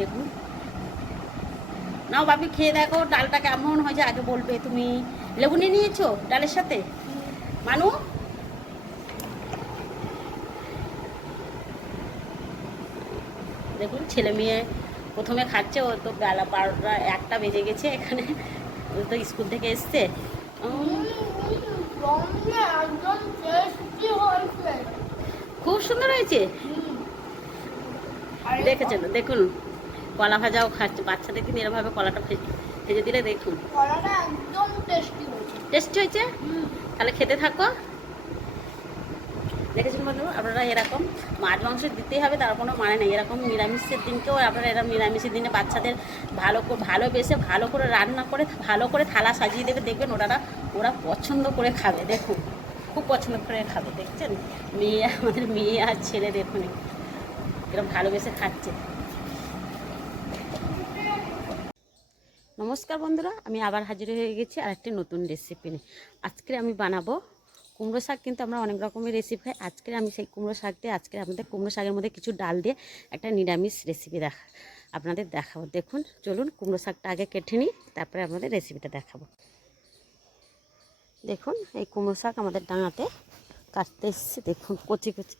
দেখুন। নাও বাপি খেয়ে দেখো ডালটা কেমন হয়েছে, আগে বলবে। তুমি লেবু নিয়ে নিয়েছো ডালের সাথে? মানু দেখুন, ছেলে মেয়ে প্রথমে খাচ্ছে। ও তো বেলা 12টা 1টা বেজে গেছে এখানে, ও তো স্কুল থেকে এসছে। খুব সুন্দর হয়েছে, দেখেছেন? দেখুন কলা ভাজাও খাচ্ছে বাচ্চাদের, কিন্তু এরভাবে কলাটা ভেজে দিলে দেখুন কলাটা একদম টেস্টি হয়েছে। টেস্টি হয়েছে। তাহলে খেতে থাকো। দেখেছেন বন্ধু, আপনারা এরকম মাছ মাংস দিতেই হবে তার কোনো মানে নেই। এরকম নিরামিষের দিনকেও আপনারা এরকম নিরামিষের দিনে বাচ্চাদের ভালোবেসে ভালো করে রান্না করে ভালো করে থালা সাজিয়ে দেবে, দেখবেন ওরা পছন্দ করে খাবে। দেখুন খুব পছন্দ করে খাবে। দেখছেন আমাদের মেয়ে আর ছেলে দেখুন এরকম ভালোবেসে খাচ্ছে। নমস্কার বন্ধুরা, আমি আবার হাজির হয়ে গেছি আর একটি নতুন রেসিপি নিয়ে। আজকে আমি বানাবো কুমড়ো শাক। কিন্তু আমরা অনেক রকমের রেসিপি খাই, আজকে আমি সেই কুমড়ো শাকটি আমাদের কুমড়ো শাকের মধ্যে কিছু ডাল দিয়ে একটা নিরামিষ রেসিপি আপনাদের দেখাবো। দেখুন চলুন কুমড়ো শাকটা আগে কেটে নিই, তারপরে আপনাদের রেসিপিটা দেখাবো। দেখুন এই কুমড়ো শাক আমাদের ডাঙাতে কাটতে এসেছে। দেখুন কচি কচি,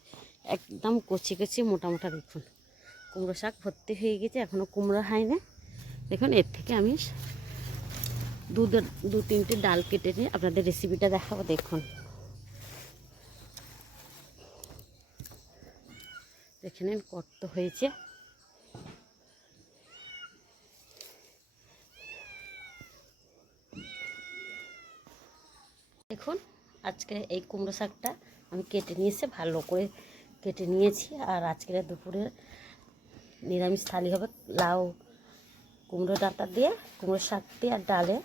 একদম কচি কচি মোটা মোটা। দেখুন কুমড়ো শাক ভর্তি হয়ে গেছে, এখনও কুমড়ো হয় না। দেখুন এর থেকে আমি দু তিনটে ডাল কেটে নিয়ে আপনাদের রেসিপিটা দেখাবো। দেখুন দেখে নিন কত হয়েছে। দেখুন আজকে এই কুমড়ো শাকটা আমি কেটে নিয়েছি, ভালো করে কেটে নিয়েছি। আর আজকের দুপুরে নিরামিষ থালি হবে লাউ কুমড়ো ডাঁটা দিয়ে, কুমড়ো শাক দিয়ে আর ডালে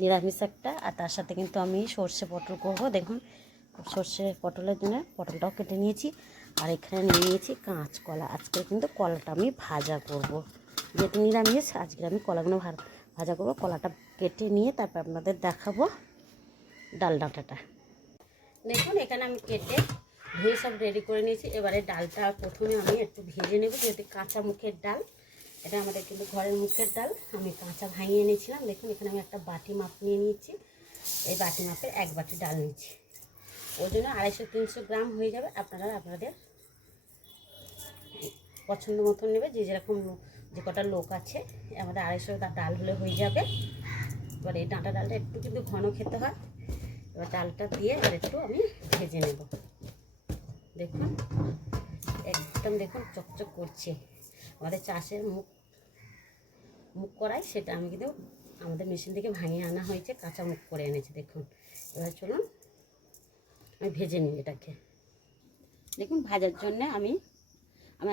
নিরামিষ একটা। আর তার সাথে কিন্তু আমি সর্ষে পটল করবো। দেখুন সর্ষে পটলের জন্য পটলটাও কেটে নিয়েছি। আর এখানে নিয়ে নিয়েছি কাঁচকলা। আজকে কিন্তু কলাটা আমি ভাজা করব, যেহেতু নিরামিষ আজকে আমি কলাগুলো ভাজা করব। কলাটা কেটে নিয়ে তারপর আপনাদের দেখাবো ডাল ডাঁটাটা। দেখুন এখানে আমি কেটে ধুয়ে সব রেডি করে নিয়েছি। এবারে ডালটা প্রথমে আমি একটু ভেজে নেব, যেহেতু কাঁচা মুখের ডাল। এটা আমাদের কিন্তু ঘরের মুখের ডাল, আমি কাঁচা ভাঙিয়ে এনেছিলাম। দেখুন এখানে আমি একটা বাটি মাপ নিয়ে নিয়েছি, এই বাটি মাপের 1 বাটি ডাল নিয়েছি। ওই জন্য 250-300 গ্রাম হয়ে যাবে। আপনারা আপনাদের পছন্দ মতন নেবে, যে যেরকম যে কটা লোক আছে। আমাদের 250 ডাল হলে হয়ে যাবে। এবার এই ডাঁটা ডালটা একটু কিন্তু ঘন খেতে হয়। এবার ডালটা দিয়ে এবার একটু আমি ভেজে নেব। দেখুন একদম দেখুন চকচক করছে। আমাদের চাষের মুখ করাই, সেটা আমি কিন্তু আমাদের মেশিন থেকে ভাঙিয়ে আনা হয়েছে, কাঁচা মুখ করে এনেছি। দেখুন এবার চলুন আমি ভেজে নিই এটাকে। দেখুন ভাজার জন্যে আমি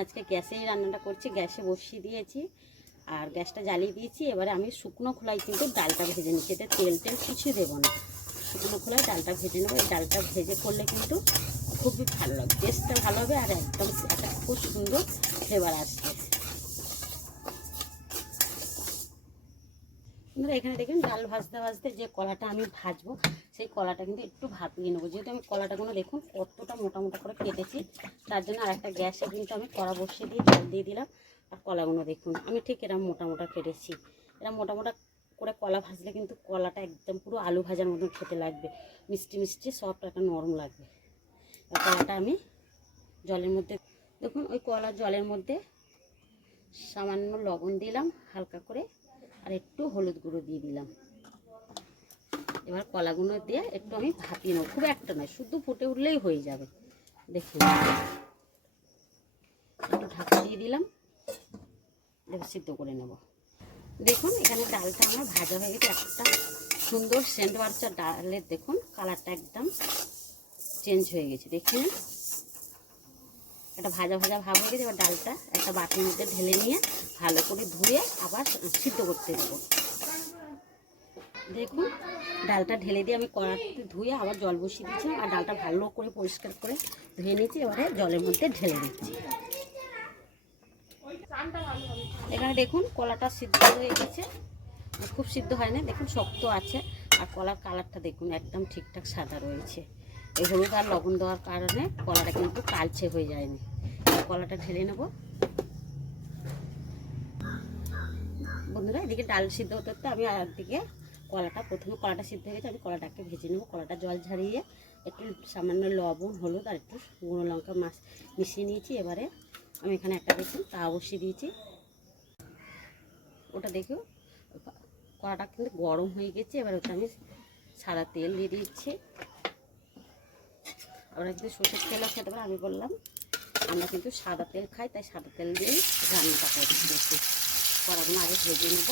আজকে গ্যাসেই রান্নাটা করছি, গ্যাসে বসিয়ে দিয়েছি আর গ্যাসটা জ্বালিয়ে দিয়েছি। এবারে আমি শুকনো খোলায় কিন্তু ডালটা ভেজে নিচ্ছি, এতে তেল কিছুই দেবো না। শুকনো খোলায় ডালটা ভেজে নেবো। এই ডালটা ভেজে করলে কিন্তু খুবই ভালো লাগবে, টেস্টটা ভালো হবে আর একদম একটা খুব সুন্দর ফ্লেভার আসবে। বন্ধুরা এখানে দেখুন ডাল ভাজতে ভাজতে যে কলাটা আমি ভাজবো, সেই কলাটা কিন্তু একটু ভাপিয়ে নেবো। যেহেতু আমি কলাটাগুলো দেখুন কতটা মোটা মোটা করে কেটেছি, তার জন্য আর একটা গ্যাসে কিন্তু আমি কড়া বসিয়ে দিয়ে জল দিয়ে দিলাম। আর কলাগুলো দেখুন আমি ঠিক এরকম মোটা মোটা কেটেছি। এরকম মোটা মোটা করে কলা ভাজলে কিন্তু কলাটা একদম পুরো আলু ভাজার মতন খেতে লাগবে, মিষ্টি মিষ্টি সফট একটা নরম লাগবে। কলাটা আমি জলের মধ্যে, দেখুন ওই কলা জলের মধ্যে সামান্য লবণ দিলাম হালকা করে, আর একটু হলুদ গুঁড়ো দিয়ে দিলাম। এবার কলাগুলো দিয়ে একটু আমি ভাপিয়ে নেব, খুব একটা নয়, শুধু ফুটে উঠলেই হয়ে যাবে। দেখুন একটু ঢাকা দিয়ে দিলাম, এবার সিদ্ধ করে নেব। দেখুন এখানে ডালটা আমার ভাজা হয়ে গেছে, একটা সুন্দর সেন্ট বাচ্চা ডালের দেখুন কালারটা একদম চেঞ্জ হয়ে গেছে। দেখুন একটা ভাজা ভাজা ভাব হয়ে গেছে। এবার ডালটা একটা বাটির মধ্যে ঢেলে নিয়ে ভালো করে ধুয়ে আবার সিদ্ধ করতে দেবো। দেখুন ডালটা ঢেলে দিয়ে আমি কড়াতে ধুয়ে আবার জল বসিয়ে দিয়েছিলাম, আর ডালটা ভালো করে পরিষ্কার করে ধুয়ে নিয়েছি। এবারে জলের মধ্যে ঢেলে দিচ্ছি। এখানে দেখুন কলাটা সিদ্ধ হয়ে গেছে, খুব সিদ্ধ হয় না, দেখুন শক্ত আছে। আর কলার কালারটা দেখুন একদম ঠিকঠাক সাদা রয়েছে। এই হলুদ আর লবণ দেওয়ার কারণে কলাটা কিন্তু কালচে হয়ে যায়নি। কলাটা ঢেলে নেব। বন্ধুরা এদিকে ডাল সিদ্ধ হতে হতে আমি আর একদিকে প্রথমে কলাটা সিদ্ধ হয়ে গেছে, আমি কলাটাকে ভেজে নেবো। কলাটা জল ঝারিয়ে একটু সামান্য লবণ, হলুদ আর একটু গুঁড়ো লঙ্কা মিশিয়ে নিয়েছি। এবারে আমি এখানে একটা দেখুন তা বসিয়ে দিয়েছি। ওটা দেখো কড়াটা কিন্তু গরম হয়ে গেছে। এবার ওটা আমি সাদা তেল দিয়ে দিচ্ছি। আমরা কিন্তু সরষের তেলও খেতে পারি, আমি বললাম আমরা কিন্তু সাদা তেল খাই, তাই সাদা তেল দিয়েই রান্নাটা করছি। কড়াগুলো আগে ভেজে নেব।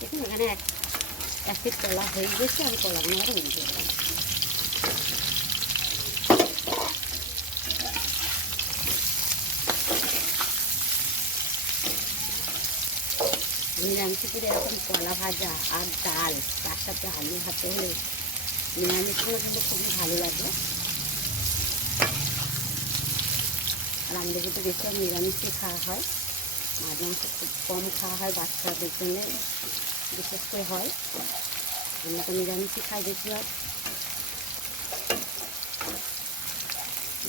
দেখুন এখানে এক পিস কলা হয়ে গেছে, আমি কলাগুলো আরও উল্টে দিলাম। নিরামিষের এরকম কলা ভাজা আর ডাল, তার সাথে আলু ভাতে হলে নিরামিষগুলো কিন্তু খুবই ভালো লাগে। আর আমাদের কিন্তু বেশি নিরামিষই খাওয়া হয়, মাঝে মাঝে খুব কম খাওয়া হয়, বাচ্চাদের জন্য বিশেষ করে হয়। আমরা তো নিরামিষই খাই বেশিরভাগ।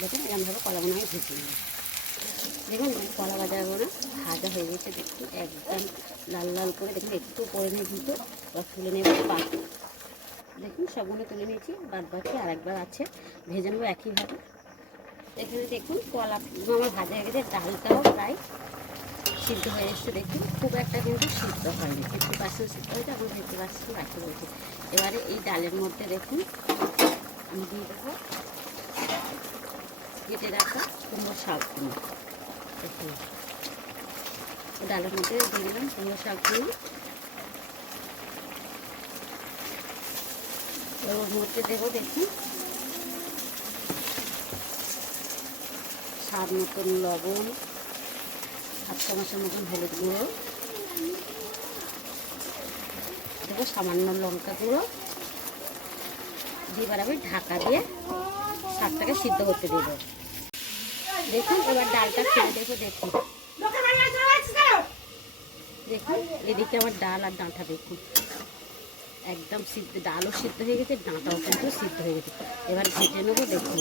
দেখুন এরকমভাবে কলাগুলো আমি ভেজে নিই। দেখুন কলা ভাজাগুলো ভাজা হয়ে গেছে, দেখুন একদম লাল লাল করে। দেখুন একটু করে নিয়ে দিতে বা তুলে নেব। দেখুন সবগুলো তুলে নিয়েছি, বাদ বাকি আর একবার আছে ভেজে নেবো একইভাবে। এখানে দেখুন কলাগুলো আমার ভাজা হয়ে গেছে, ডালটাও প্রায় সিদ্ধ হয়ে এসছে। দেখুন খুব একটা কিন্তু সিদ্ধ হয়নি, 50% সিদ্ধ হয়েছে, এখন 50% বাকি রয়েছে। এবারে এই ডালের মধ্যে দেখুন আমি দিয়ে দেবো কেটে রাখা কুমড়ো শাকগুলো। দেখুন ডালের মধ্যে দিয়ে দিলাম কুমড়ো শাকগুলো। ওর মধ্যে দেবো দেখুন স্বাদ মতন লবণ, 1 চামচের মতন হলুদ গুঁড়ো দেবো, সামান্য লঙ্কা গুঁড়ো দিয়ে এবার আমি ঢাকা দিয়ে শাকটাকে সিদ্ধ করতে দেবো। দেখুন এবার ডালটা খেয়ে দেখো। দেখুন দেখুন এদিকে আমার ডাল আর ডাঁটা দেখুন একদম সিদ্ধ, ডালও সিদ্ধ হয়ে গেছে, ডাঁটাও কিন্তু সিদ্ধ হয়ে গেছে। এবার ভেজে নেবো। দেখুন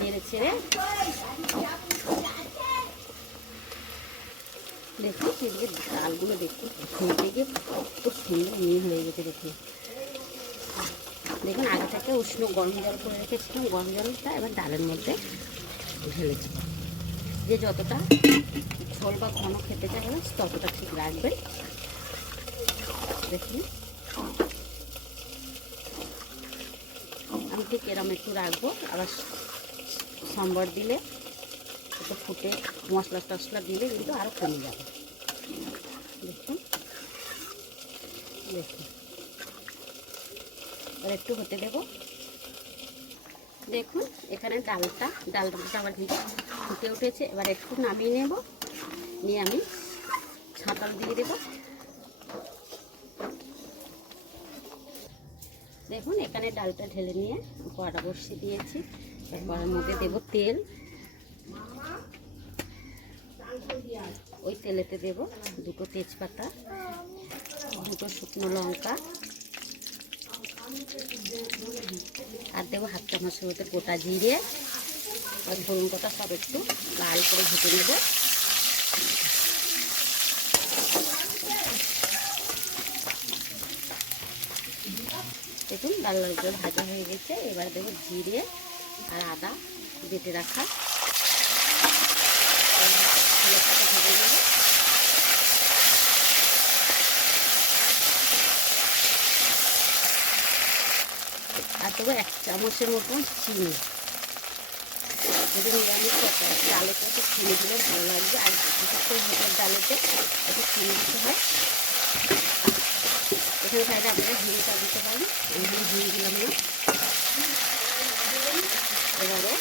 নেড়ে ছেড়ে দেখুন এদিকে ডালগুলো দেখুন খেতে গিয়ে কত সুন্দর মিহি হয়ে গেছে। দেখুন দেখুন আগে থেকে উষ্ণ গরম জল করে রেখেছিলাম, গরম জলটা এবার ডালের মধ্যে ঢেলেছি। যে যতটা ঝোল বা ঘন খেতে চাইবে ততটা ঠিক রাখবেন। দেখুন আমি ঠিক এরম একটু রাখবো, আবার সম্বর দিলে একটু ফুটে মশলা টশলা দিলে কিন্তু আরও কমে যাবে। দেখুন দেখুন এবার একটু হতে দেবো। দেখুন এখানে ডালটা আবার কিন্তু ফুটে উঠেছে। এবার একটু নামিয়ে নেব, নিয়ে আমি ছাঁকাল দিয়ে দেবো। দেখুন এখানে ডালটা ঢেলে নিয়ে কড়া বসিয়ে দিয়েছি। কড়ার মধ্যে দেবো তেল, ওই তেলেতে দেবো 2টো তেজপাতা, 2টো শুকনো লঙ্কা, আর দেবো 1/2 চামচের মতো গোটা জিরে আর ধরুন কথা সব একটু লাল করে ভেজে নেব। দেখুন লাল লাল করে ভাজা হয়ে গেছে। এবার দেবো জিরে আর আদা বেটে রাখা, ভেজে নেব। আর দেবো 1 চামচের মতন চিনি। যদি নিরামিষ ডালে একটু চিনি দিলে ভালো লাগবে, আর বিশেষ করে মুগের ডালেতে একটু চিনি দিতে হয়। এখানে চাইলে আপনারা ঘিটা দিতে পারেন, এখানে ঘি দিলাম না। এবারে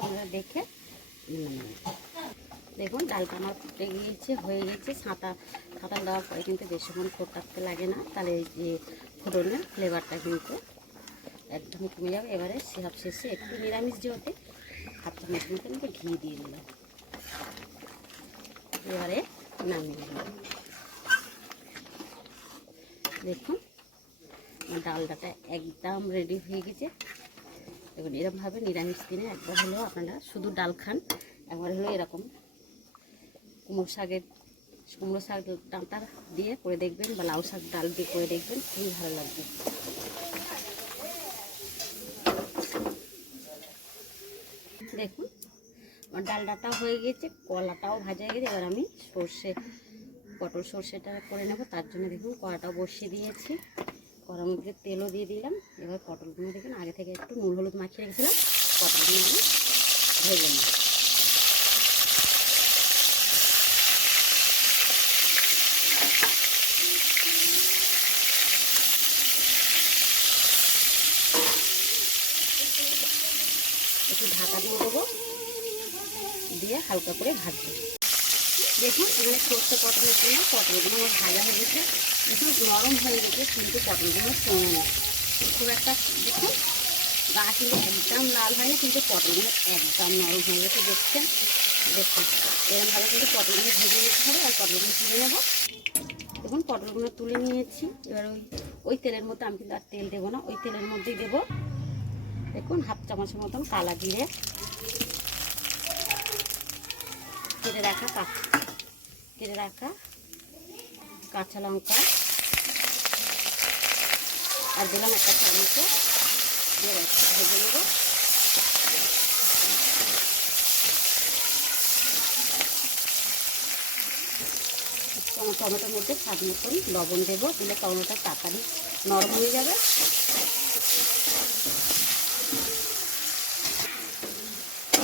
আপনারা দেখে নিয়ে নেবেন। দেখুন ডালটা আমার ফুটে গিয়েছে, হয়ে গেছে। সাঁতার দেওয়ার পরে কিন্তু বেশিক্ষণ ফোটাতে লাগে না, তাহলে এই যে ফোড়নের ফ্লেভারটা কিন্তু একদম কমে যাবে। এবারে সব শেষে একটু নিরামিষ যেহেতু হাফ চামচ মতন ঘি দিয়ে দিলাম, এবারে নামিয়ে দিলাম। দেখুন ডালটাটা একদম রেডি হয়ে গেছে। দেখুন এরকমভাবে নিরামিষ দিনে একবার হলেও আপনারা শুধু ডাল খান, একবার হলেও এরকম কুমড়ো শাক ডালটা দিয়ে করে দেখবেন, বা লাউ শাক ডাল দিয়ে করে দেখবেন, খুবই ভালো লাগবে। দেখুন আমার ডালটাটা হয়ে গেছে, কলাটাও ভাজা হয়ে গেছে। এবার আমি পটল সর্ষেটা করে নেব, তার জন্য দেখুন কড়াটাও বসিয়ে দিয়েছি, কড়ার মধ্যে তেলও দিয়ে দিলাম। এবার পটলগুলো দেখুন আগে থেকে একটু নুন হলুদ মাখিয়ে রেখেছিলাম, পটলগুলো আমি ভেজে নেব। একটু ঢাকা দিয়ে দেবো, দিয়ে হালকা করে ভাজবো। দেখুন এখানে সর্ষে পটলের জন্য পটলগুলো আমার ভাজা হয়ে গেছে, দেখুন নরম হয়ে গেছে, কিন্তু পটলগুলো কমে খুব একটা। দেখুন গা কিন্তু একদম লাল হয়নি, কিন্তু পটলগুলো একদম নরম হয়ে গেছে। দেখছেন, দেখুন এরকমভাবে কিন্তু পটলগুলো ভেজে নিতে হবে। আর পটলগুলো তুলে নেব। দেখুন পটলগুলো তুলে নিয়েছি। এবার ওই তেলের মধ্যে আমি কিন্তু আর তেল দেবো না, ওই তেলের মধ্যেই দেবো দেখুন হাফ চামচের মতন কালা জিরে, কেটে রাখা কাঁচা লঙ্কা, আর দিলাম একটা চামচ দিয়ে ভেজে নেব। টমেটোর মধ্যে স্বাদ মতন লবণ দেবো, দিলে টমেটোটা তাড়াতাড়ি নরম হয়ে যাবে।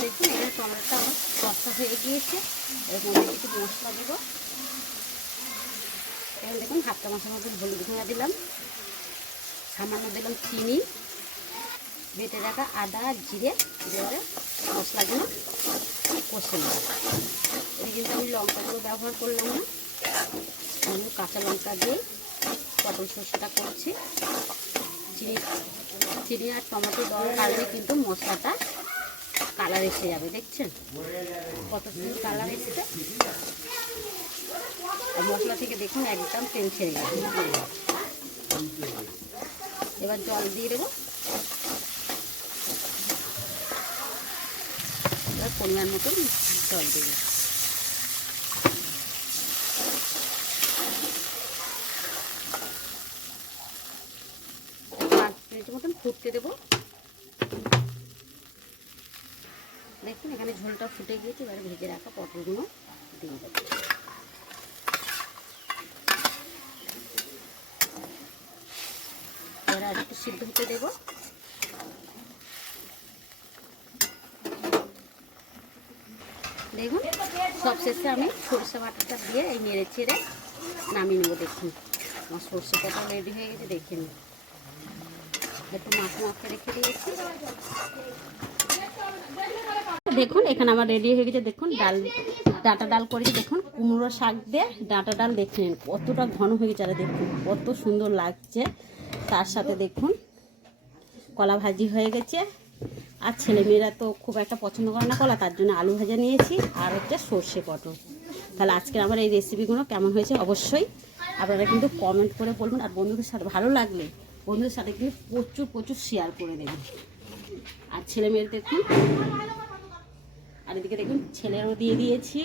দেখুন এখানে টমেটোটা আমার কষা হয়ে গিয়েছে, এর মধ্যে কিছু মশলা দেবো। এখানে দেখুন হাফ চামচের মতন হলুদ গুঁড়া দিলাম, সামান্য দিলাম চিনি, বেটে রাখা আদা আর জিরে দিয়ে মশলাগুলো কষে নেব। এটা কিন্তু আমি লঙ্কাগুলো ব্যবহার করলাম না, আমি কাঁচা লঙ্কা দিয়ে পটল সর্ষেটা করছি। চিনি আর টমেটো দেওয়ার কারণে কিন্তু মশলাটা কালার এসে যাবে। দেখছেন কত সুন্দর কালার এসেছে। আর মশলা থেকে দেখুন একদম তেল ছেড়ে গেছে। এবার জল দিয়ে দেবো, এবার পরিমাণ মতন জল দেবো। 5 মিনিটের মতন ফুটতে দেবো। দেখুন এখানে ঝোলটা ফুটে গিয়েছে, এবারে ভেজে রাখা পটলগুলো দিয়ে দেবো। এবার আর একটু সিদ্ধ হতে দেবো। দেখুন সবশেষে আমি সরষে বাটাটা দিয়ে এই নেড়ে ছেড়ে নামিয়ে নেবো। দেখুন আমার সরষে পটল রেডি হয়ে গেছে, দেখে নিন। একটু মাখে রেখে দিয়েছি। দেখুন এখানে আমার রেডি হয়ে গেছে। দেখুন ডাঁটা ডাল করেছি, দেখুন কুমড়ো শাক দিয়ে ডাঁটা ডাল, দেখুন কতটা ঘন হয়ে গেছে, আর দেখুন কত সুন্দর লাগছে। তার সাথে দেখুন কলা ভাজি হয়ে গেছে, আর ছেলেমেয়েরা তো খুব একটা পছন্দ করে না কলা, তার জন্য আলু ভাজা নিয়েছি, আর হচ্ছে সর্ষে পটল। তাহলে আজকে আমার এই রেসিপিগুলো কেমন হয়েছে অবশ্যই আপনারা কিন্তু কমেন্ট করে বলবেন। আর বন্ধুদের সাথে ভালো লাগলে বন্ধুদের সাথে কিন্তু প্রচুর শেয়ার করে দেবেন। আর ছেলেমেয়ের দেখুন, আর এদিকে দেখুন ছেলেরও দিয়ে দিয়েছি,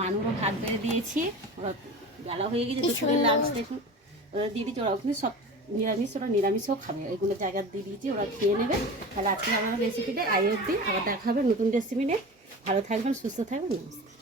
মানুরও ভাত বেড়ে দিয়েছি। ওরা বেলা হয়ে গেছে, দুপুরের লাঞ্চ দেখুন ওরা দিয়ে দিয়েছি। ওরা কিন্তু সব নিরামিষ, ওরা নিরামিষও খাবে, এগুলো জায়গা দিয়ে দিয়েছি, ওরা খেয়ে নেবে। তাহলে আজকে আমার রেসিপিটা আবার দেখা হবে নতুন রেসিপি নিয়ে। ভালো থাকবেন, সুস্থ থাকবেন, নমস্কার।